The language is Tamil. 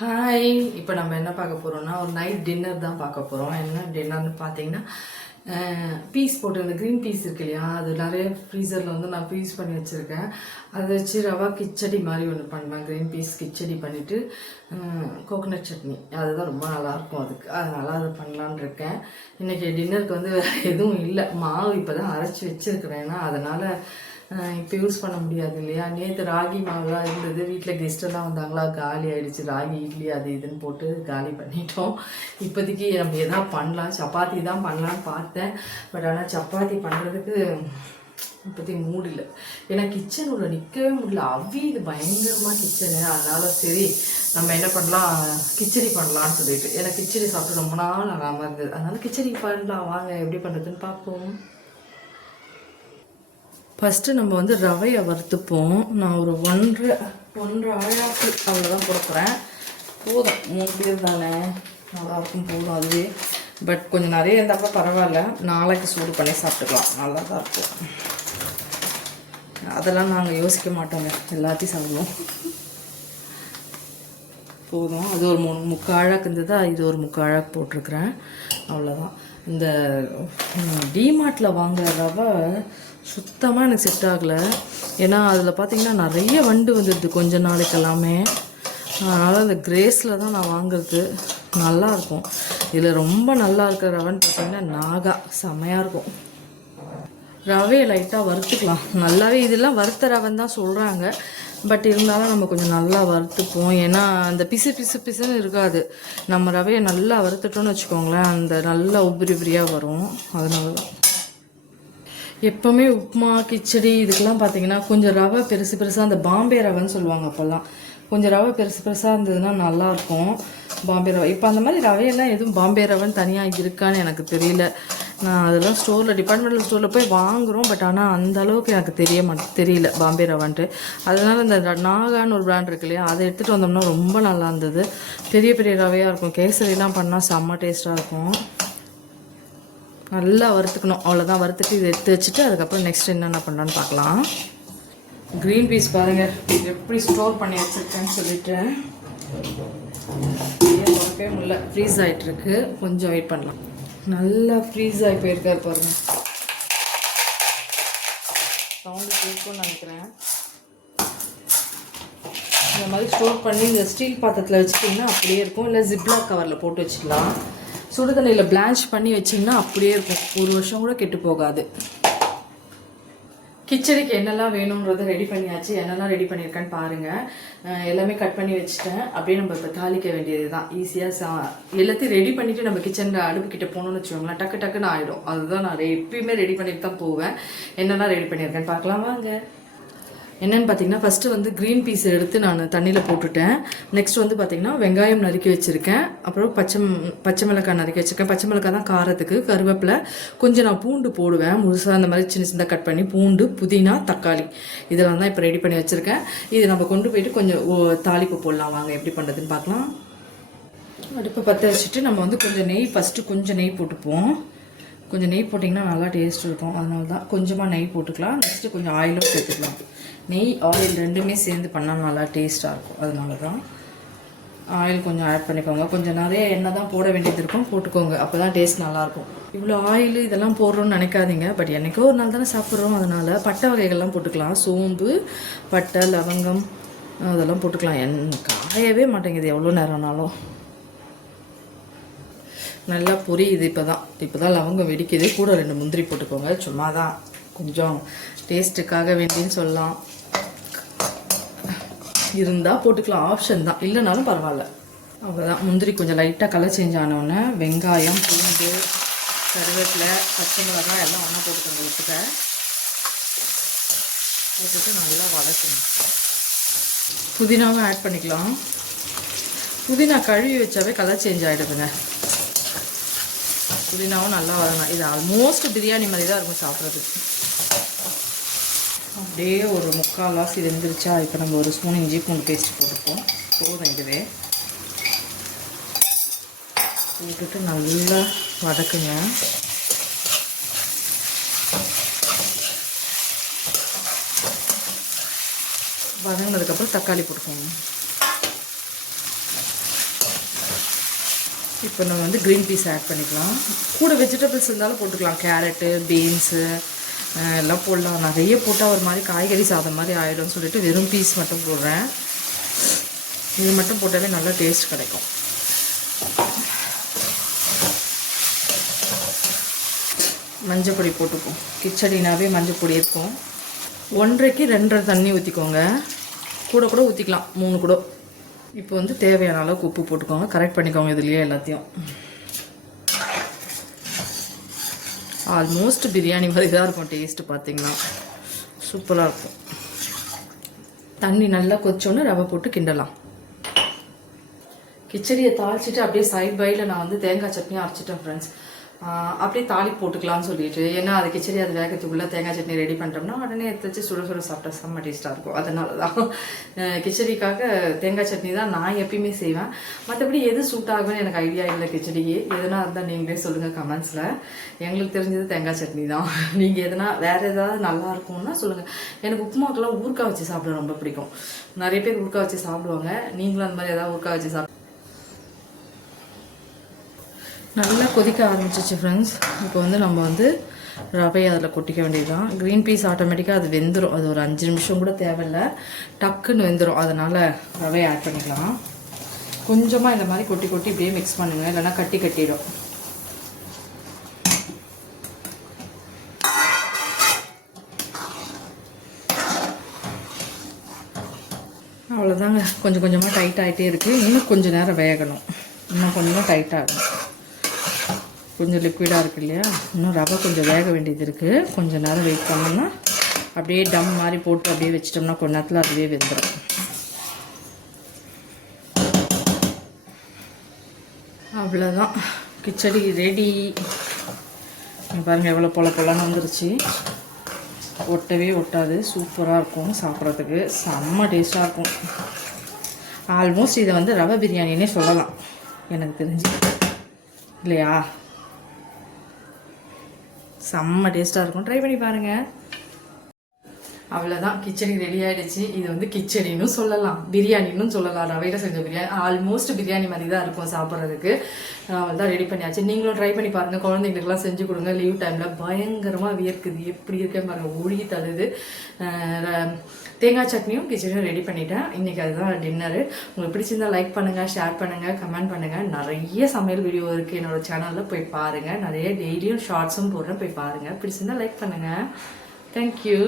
ஹாய். இப்போ நம்ம என்ன பார்க்க போகிறோம்னா ஒரு நைட் டின்னர் தான் பார்க்க போகிறோம். என்ன டின்னர்னு பார்த்தீங்கன்னா பீஸ் போட்டு அந்த க்ரீன் பீஸ் இருக்கு இல்லையா, அது நிறைய ஃப்ரீசரில் வந்து நான் ஃப்ரீஸ் பண்ணி வச்சுருக்கேன். அதை வச்சு ரவா கிச்சடி மாதிரி ஒன்று பண்ணுவேன். க்ரீன் பீஸ் கிச்சடி பண்ணிவிட்டு கோகோனட் சட்னி அதுதான் ரொம்ப நல்லாயிருக்கும். அதனால் அதை பண்ணலான் இருக்கேன். இன்றைக்கி டின்னருக்கு வந்து வேறு எதுவும் இல்லை. மாவு இப்போ தான் அரைச்சி வச்சுருக்கிறேன்னா அதனால் இப்போ யூஸ் பண்ண முடியாது இல்லையா. நேற்று ராகி மாவுலாம் இருந்தது, வீட்டில் கெஸ்ட்டெல்லாம் வந்தாங்களா, காலி ஆகிடுச்சு. ராகி இட்லி அது இதுன்னு போட்டு காலி பண்ணிட்டோம். இப்போதைக்கு நம்ம எதாவது பண்ணலாம், சப்பாத்தி தான் பண்ணலான்னு பார்த்தேன். பட் ஆனால் சப்பாத்தி பண்ணுறதுக்கு இப்போதைக்கு மூடு இல்லை. ஏன்னா கிச்சன் உள்ள நிற்கவே முடியல, இது பயங்கரமாக கிச்சனு. அதனால் சரி நம்ம என்ன பண்ணலாம், கிச்சடி பண்ணலான்னு சொல்லிட்டு. ஏன்னா கிச்சடி சாப்பிட்டு ரொம்ப நாள் ஆகாமல் இருந்தது, அதனால் கிச்சடி பண்ணலாம். வாங்க எப்படி பண்ணுறதுன்னு பார்ப்போம். ஃபஸ்ட்டு நம்ம வந்து ரவையை வறுத்துப்போம். நான் ஒரு ஒன்றரை ஆழாக்கு அவ்வளோதான் போடுறேன். போதும், 3 பேர் தானே, நல்லாயிருக்கும், போதும் அதுவே. பட் கொஞ்சம் நிறைய இருந்தால் பரவாயில்ல, நாளைக்கு சூடு பண்ணி சாப்பிட்டுக்கலாம், நல்லா தான் இருக்கும். அதெல்லாம் நாங்கள் யோசிக்க மாட்டோங்க, எல்லாத்தையும் சாப்பிடுவோம். போதும், அது ஒரு 3/4 ஆழாக்கு இருந்ததா, இது ஒரு 3/4 ஆழாக்கு போட்டிருக்கிறேன், அவ்வளோதான். இந்த டிமார்ட்டில் வாங்குகிற ரவை சுத்தமாக எனக்கு செட் ஆகலை. ஏன்னா அதில் பார்த்திங்கன்னா நிறைய வண்டு வந்துடுது கொஞ்ச நாளைக்கு எல்லாமே. அதனால் அந்த கிரேஸில் தான் நான் வாங்குறது, நல்லாயிருக்கும். இதில் ரொம்ப நல்லா இருக்கிற ரவைன்னு பார்த்திங்கன்னா நாகா, செம்மையாக இருக்கும். ரவையை லைட்டாக வறுத்துக்கலாம் நல்லாவே. இதெல்லாம் வறுத்த ரவைன்னு தான் சொல்கிறாங்க, பட் இருந்தாலும் நம்ம கொஞ்சம் நல்லா வறுத்துப்போம். ஏன்னா அந்த பிசுன்னு இருக்காது. நம்ம ரவையை நல்லா வறுத்துட்டோன்னு வச்சுக்கோங்களேன், அந்த நல்லா உபிரியாக வரும். அதனால தான் எப்போவுமே உப்புமா கிச்சடி இதுக்கெல்லாம் பார்த்தீங்கன்னா கொஞ்சம் ரவை பெருசாக, அந்த பாம்பே ரவைன்னு சொல்லுவாங்க, அப்போல்லாம் கொஞ்சம் ரவை பெருசாக இருந்ததுன்னா நல்லாயிருக்கும். பாம்பே ரவை இப்போ அந்த மாதிரி ரவையெல்லாம் எதுவும் பாம்பே ரவைன்னு தனியாக இருக்கான்னு எனக்கு தெரியல. நான் அதெல்லாம் டிபார்ட்மெண்டல் ஸ்டோரில் போய் வாங்குகிறோம், பட் ஆனால் அந்த அளவுக்கு எனக்கு தெரியல பாம்பே ரவான்ட்டு. அதனால் இந்த நாகான்னு ஒரு பிராண்ட் இருக்கு இல்லையா, அதை எடுத்துகிட்டு வந்தோம்னா ரொம்ப நல்லா இருந்தது. பெரிய ரவையாக இருக்கும். கேசரிலாம் பண்ணால் செம்ம டேஸ்ட்டாக இருக்கும். நல்லா வறுத்துக்கணும், அவ்வளோதான். வறுத்துட்டு இதை எடுத்து வச்சுட்டு அதுக்கப்புறம் நெக்ஸ்ட் என்னென்ன பண்ணலான்னு பார்க்கலாம். க்ரீன் பீஸ் பாருங்கள் எப்படி ஸ்டோர் பண்ணி வச்சுருக்கேன்னு சொல்லிட்டு உடம்பே முடியல, ஃப்ரீஸ் ஆகிட்டுருக்கு. கொஞ்சம் வெயிட் பண்ணலாம். நல்லா ஃப்ரீஸ் ஆகி போயிருக்காரு பாருங்கள். சவுண்டு கேட்கும்னு நினைக்கிறேன். இந்த மாதிரி ஸ்டோர் பண்ணி இந்த ஸ்டீல் பாத்திரத்தில் வச்சுட்டிங்கன்னா அப்படியே இருக்கும். இல்லை ஜிப்லாக் கவரில் போட்டு வச்சுக்கலாம். சுடுதண்ணியில் பிளான்ச் பண்ணி வச்சிங்கன்னா அப்படியே இருக்கும், 1 வருஷம் கூட கெட்டு போகாது. கிச்சடிக்கு என்னெல்லாம் வேணுன்றதை ரெடி பண்ணியாச்சு. என்னெல்லாம் ரெடி பண்ணியிருக்கேன்னு பாருங்கள். எல்லாமே கட் பண்ணி வச்சுட்டேன். அப்படியே நம்ம இப்போ தாளிக்க வேண்டியது தான். ஈஸியாக எல்லாத்தையும் ரெடி பண்ணிவிட்டு நம்ம கிச்சனில் அடுப்புக்கிட்ட போகணுன்னு வச்சுக்கோங்களேன், டக்குன்னு ஆகிடும். அதுதான் நான் எப்பயுமே ரெடி பண்ணிட்டு தான் போவேன். என்னெல்லாம் ரெடி பண்ணியிருக்கேன்னு பார்க்கலாம் வாங்க. என்னென்னு பார்த்தீங்கன்னா ஃபஸ்ட்டு வந்து க்ரீன் பீஸ் எடுத்து நான் தண்ணியில் போட்டுட்டேன். நெக்ஸ்ட் வந்து பார்த்திங்கன்னா வெங்காயம் நறுக்கி வச்சுருக்கேன். அப்புறம் பச்சை மிளகாய் நறுக்கி வச்சுருக்கேன். பச்சை மிளகாய் தான் காரத்துக்கு. கருவேப்பிலை, கொஞ்சம் நான் பூண்டு போடுவேன் முழுசாக, அந்த மாதிரி சின்னதாக கட் பண்ணி. பூண்டு, புதினா, தக்காளி இதெல்லாம் தான் இப்போ ரெடி பண்ணி வச்சுருக்கேன். இது நம்ம கொண்டு போயிட்டு கொஞ்சம் தாளிப்பு போடலாம் வாங்க, எப்படி பண்ணுறதுன்னு பார்க்கலாம். அடுப்பை பற்ற வச்சுட்டு நம்ம வந்து கொஞ்சம் நெய், ஃபஸ்ட்டு கொஞ்சம் நெய் போட்டுப்போம். கொஞ்சம் நெய் போட்டிங்கன்னா நல்லா டேஸ்ட் இருக்கும், அதனால தான் கொஞ்சமாக நெய் போட்டுக்கலாம். நெக்ஸ்ட்டு கொஞ்சம் ஆயிலும் சேர்த்துக்கலாம். நெய் ஆயில் ரெண்டுமே சேர்ந்து பண்ணால் நல்லா டேஸ்ட்டாக இருக்கும், அதனால தான் ஆயில் கொஞ்சம் ஆட் பண்ணிக்கோங்க. கொஞ்சம் நிறைய எண்ணெய் தான் போட வேண்டியது இருக்கும், போட்டுக்கோங்க, அப்போ தான் டேஸ்ட் நல்லாயிருக்கும். இவ்வளோ ஆயில் இதெல்லாம் போடுறோன்னு நினைக்காதீங்க, பட் என்றைக்கோ ஒரு நாள் தானே சாப்பிட்றோம், அதனால் பட்டை வகைகள்லாம் போட்டுக்கலாம். சோம்பு, பட்டை, லவங்கம் அதெல்லாம் போட்டுக்கலாம். காயவே மாட்டேங்குது எவ்வளோ நேரம்னாலும். நல்லா பொரியுது. இப்போ தான் லவங்கம் வெடிக்குது. கூட 2 முந்திரி போட்டுக்கோங்க, சும்மா தான் கொஞ்சம் டேஸ்ட்டுக்காக வேண்டின்னு சொல்லலாம். இருந்தால் போட்டுக்கலாம், ஆப்ஷன் தான், இல்லைனாலும் பரவாயில்ல. அவ்வளோதான். முந்திரி கொஞ்சம் லைட்டாக கலர் சேஞ்ச் ஆனோடனே வெங்காயம், பூண்டு, கருவேப்பிலை, பச்சை மிளகாய் எல்லாம் ஒன்றா போட்டுக்கோங்க. போட்டுட்டு நல்லா வதக்கணும். புதினாவும் ஆட் பண்ணிக்கலாம். புதினா கழுவி வச்சாவே கலர் சேஞ்ச் ஆகிடுதுங்க. புதினாவும் நல்லா வதங்கணும். இது ஆல்மோஸ்ட் பிரியாணி மாதிரி தான் இருக்கும் சாப்பிட்றதுக்கு. அப்படியே ஒரு 3/4 வாசி வெந்துருச்சா, இப்போ நம்ம ஒரு ஸ்பூன் இஞ்சி பூண்டு பேஸ்ட் போட்டுப்போம். போதும், இதுவே போட்டுட்டு நல்லா வதக்குங்க. வதங்கினதுக்கப்புறம் தக்காளி போட்டுக்கோங்க. இப்போ நம்ம வந்து க்ரீன் பீஸ் ஆட் பண்ணிக்கலாம். கூட வெஜிடபிள்ஸ் இருந்தாலும் போட்டுக்கலாம். கேரட்டு, பீன்ஸு எல்லாம் போடலாம். நிறைய போட்டால் ஒரு மாதிரி காய்கறி சாதம் மாதிரி ஆகிடும்னு சொல்லிட்டு வெறும் பீஸ் மட்டும் போடுறேன். இது மட்டும் போட்டாலே நல்லா டேஸ்ட் கிடைக்கும். மஞ்சள் பொடி போட்டுப்போம். கிச்சடினாவே மஞ்சள் பொடி இருக்கும். 1.5க்கு 2.5 தண்ணி ஊற்றிக்கோங்க. கூட கூட ஊற்றிக்கலாம், 3 கூட. இப்போ வந்து தேவையான அளவுக்கு உப்பு போட்டுக்கோங்க. கரெக்ட் பண்ணிக்கோங்க இதுலேயே எல்லாத்தையும். ஆல்மோஸ்ட் பிரியாணி மாதிரி தான் இருக்கும் டேஸ்ட்டு. பார்த்தீங்கன்னா சூப்பராக இருக்கும். தண்ணி நல்லா கொதிச்சோன்னு ரவை போட்டு கிண்டலாம். கிச்சடியை தாளிச்சிட்டு அப்படியே சைட் பையில் நான் வந்து தேங்காய் சட்னி அரைச்சிட்டேன் ஃப்ரெண்ட்ஸ். அப்படியே தாளி போட்டுக்கலாம்னு சொல்லிட்டு, ஏன்னா அது கிச்சடி அது வேகத்துக்குள்ளே தேங்காய் சட்னி ரெடி பண்ணிட்டோம்னா உடனே எடுத்து வச்சு சுட சுட சாப்பிட்டா செம்ம டேஸ்ட்டாக இருக்கும். அதனால தான் கிச்சடிக்காக தேங்காய் சட்னி தான் நான் எப்பயுமே செய்வேன். மற்றபடி எது சூட் ஆகும்னு எனக்கு ஐடியா இல்லை கிச்சடிக்கு. எதுனா இருந்தால் நீங்களே சொல்லுங்கள் கமெண்ட்ஸில். எங்களுக்கு தெரிஞ்சது தேங்காய் சட்னி தான். நீங்கள் எதுனா வேறு ஏதாவது நல்லா இருக்கும்னா சொல்லுங்கள். எனக்கு உப்புமாக்கெல்லாம் ஊறுக்காய் வச்சு சாப்பிட ரொம்ப பிடிக்கும். நிறைய பேர் ஊறுக்காய் வச்சு சாப்பிடுவாங்க. நீங்களும் அந்த மாதிரி ஏதாவது ஊறுக்காய் வச்சு சாப்பிடு. நல்லா கொதிக்க ஆரம்பிச்சிச்சு ஃப்ரெண்ட்ஸ். இப்போ வந்து நம்ம வந்து ரவையை அதில் கொட்டிக்க வேண்டியது தான். க்ரீன் பீஸ் ஆட்டோமேட்டிக்காக அது வெந்துடும். அது ஒரு 5 நிமிஷம் கூட தேவையில்லை, டக்குன்னு வெந்துடும். அதனால் ரவையை ஆட் பண்ணிக்கலாம். கொஞ்சமாக இந்த மாதிரி கொட்டி கொட்டி இப்படியே மிக்ஸ் பண்ணுங்கள், இல்லைன்னா கட்டி கட்டிடும். அவ்வளோதாங்க. கொஞ்சம் கொஞ்சமாக டைட் ஆகிட்டே இருக்குது. இன்னும் கொஞ்சம் நேரம் வேகணும். இன்னும் கொஞ்சம் டைட்டாகும். கொஞ்சம் லிக்விடாக இருக்குது இல்லையா? இன்னும் ரவை கொஞ்சம் வேக வேண்டியது இருக்குது. கொஞ்சம் நேரம் வெயிட் பண்ணோம்னா அப்படியே டம் மாதிரி போட்டு அப்படியே வச்சிட்டோம்னா கொஞ்ச நேரத்தில் அதுவே வெந்துடும். அவ்வளோதான், கிச்சடி ரெடி. பாருங்கள் எவ்வளோ பொல பொலன்னு வந்துருச்சு. ஒட்டவே ஒட்டாது, சூப்பராக இருக்கும். சாப்பிட்றதுக்கு செம்ம டேஸ்ட்டாக இருக்கும். ஆல்மோஸ்ட் இதை வந்து ரவை பிரியாணின்னே சொல்லலாம் எனக்கு தெரிஞ்சு, இல்லையா? செம்ம டேஸ்ட்டாக இருக்கும். ட்ரை பண்ணி பாருங்கள். அவ்வளோதான், கிச்சடி ரெடி ஆகிடுச்சு. இது வந்து கிச்சடின்னு சொல்லலாம், பிரியாணின்னு சொல்லலாம். ரவையில் செஞ்ச பிரியாணி ஆல்மோஸ்ட் பிரியாணி மாதிரி தான் இருக்கும் சாப்பிட்றதுக்கு. அவ்வளோதான், ரெடி பண்ணியாச்சு. நீங்களும் ட்ரை பண்ணி பாருங்கள். குழந்தைங்களுக்குலாம் செஞ்சு கொடுங்க. லீவ் டைமில் பயங்கரமாக வியர்க்குது. எப்படி இருக்கேன்னு பாருங்கள், ஒழுகி தருது. தேங்காய் சட்னியும் கிச்சடியும் ரெடி பண்ணிட்டேன். இன்றைக்கி அதுதான் டின்னரு. உங்களுக்கு பிடிச்சிருந்தால் லைக் பண்ணுங்கள், ஷேர் பண்ணுங்கள், கமெண்ட் பண்ணுங்கள். நிறைய சமையல் வீடியோ இருக்குது என்னோடய சேனலில், போய் பாருங்கள். நிறைய டெய்லியும் ஷார்ட்ஸும் போடுறேன், போய் பாருங்கள். பிடிச்சிருந்தால் லைக் பண்ணுங்கள். தேங்க்யூ.